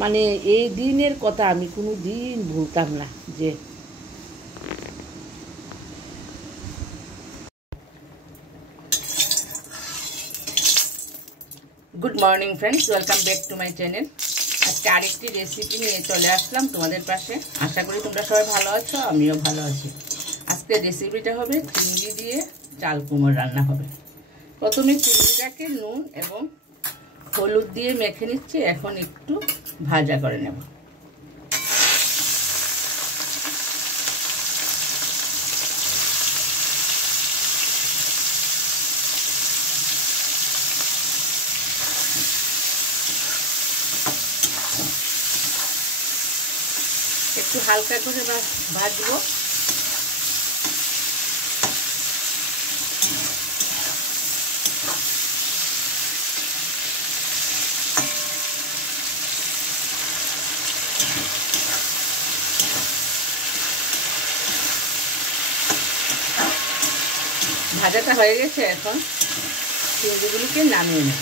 মানে এই দিনের কথা আমি কোনো দিন ভুলতাম না। যে good morning friends, welcome back to my channel. আজকে আরেকটি রেসিপি নিয়ে চলে আসলাম তোমাদের পাশে। আশা করি তোমরা সবাই ভালো আছো, আমিও ভালো আছি। আজকে রেসিপিটা হবে চিংড়ি দিয়ে চাল কুমড়ো রান্না হবে। প্রথমে চিংড়িটাকে নুন এবং হলুদ দিয়ে মেখে নিচ্ছি, এখন একটু ভাজা করে নেব। একটু হালকা করে ভাজবো। ভাজাটা হয়ে গেছে, এখন চিংড়িগুলিকে নামিয়ে নেব।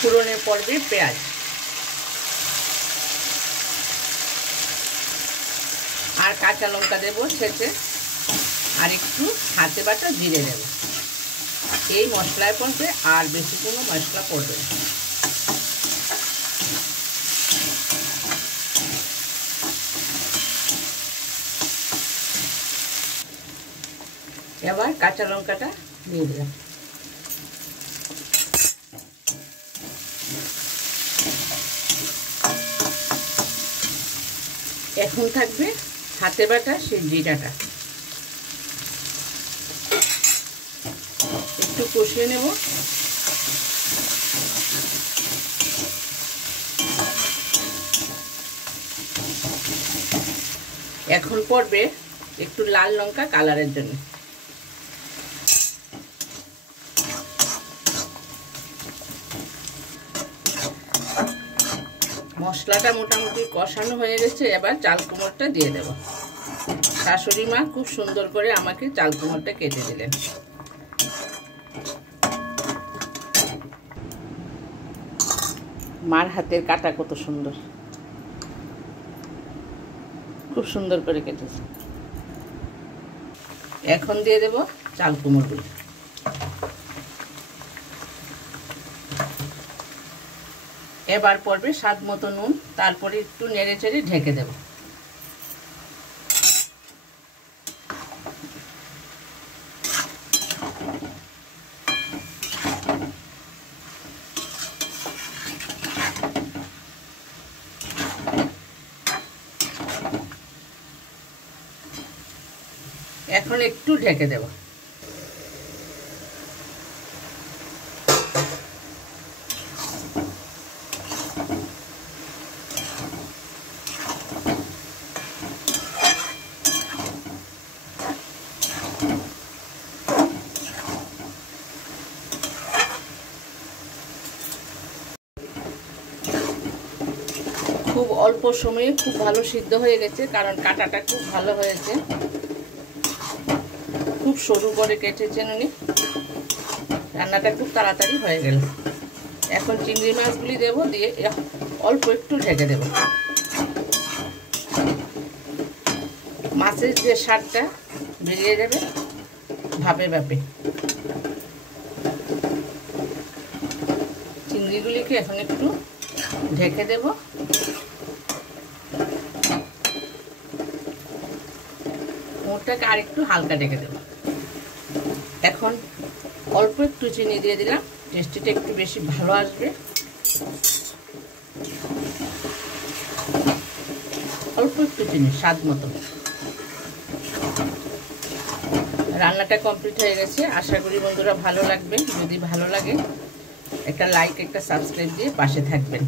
ফোড়নে পড়বে পেঁয়াজ আর কাঁচা লঙ্কা দেবো ছেঁচে, আর একটু হাতে বাটা জিরে দেবো। এই মশলায় পড়বে, আর বেশি কোনো মশলা পড়বে না। এবার কাঁচা লঙ্কাটা দিয়ে দিলাম। এখন থাকবে হাতে বাটা সেই জিরাটা, একটু কষিয়ে নেব। এখন পড়বে একটু লাল লঙ্কা কালারের জন্য। মশলাটা মোটামুটি কষানো হয়ে গেছে, এবার চাল কুমড়োটা দিয়ে দেব। শাশুড়ি মা খুব সুন্দর করে আমাকে চাল কুমড়োটা কেটে দিলেন। মার হাতের কাটা কত সুন্দর, খুব সুন্দর করে কেটেছে। এখন দিয়ে দেব চাল কুমড়োগুলো। এবার পড়বে স্বাদ মতো নুন, তারপরে একটু নেড়ে চেড়ে ঢেকে দেব। এখন একটু ঢেকে দেব। খুব অল্প সময়ে খুব ভালো সিদ্ধ হয়ে গেছে, কারণ কাটাটা খুব ভালো হয়েছে। খুব সরু করে কেটেছেন উনি, রান্নাটা খুব তাড়াতাড়ি হয়ে গেল। এখন চিংড়ি মাছগুলি দেব, দিয়ে অল্প একটু ঢেকে দেব। মাছের যে স্বাদটা বেরিয়ে যাবে ভাপে ভাপে। চিংড়িগুলিকে এখন একটু ঢেকে দেব। মুখটাকে আর একটু হালকা ঢেকে দেব। এখন অল্প একটু চিনি দিয়ে দিলাম, টেস্টিটা একটু বেশি ভালো আসবে। অল্প একটু চিনি স্বাদ মতো। রান্নাটা কমপ্লিট হয়ে গেছে। আশা করি বন্ধুরা ভালো লাগবে। যদি ভালো লাগে একটা লাইক, একটা সাবস্ক্রাইব দিয়ে পাশে থাকবেন।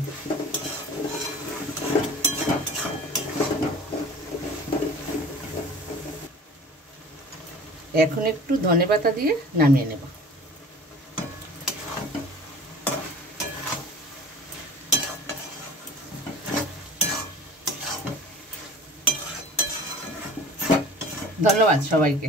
এখন একটু ধনেপাতা দিয়ে নামিয়ে নেব। ধন্যবাদ সবাইকে।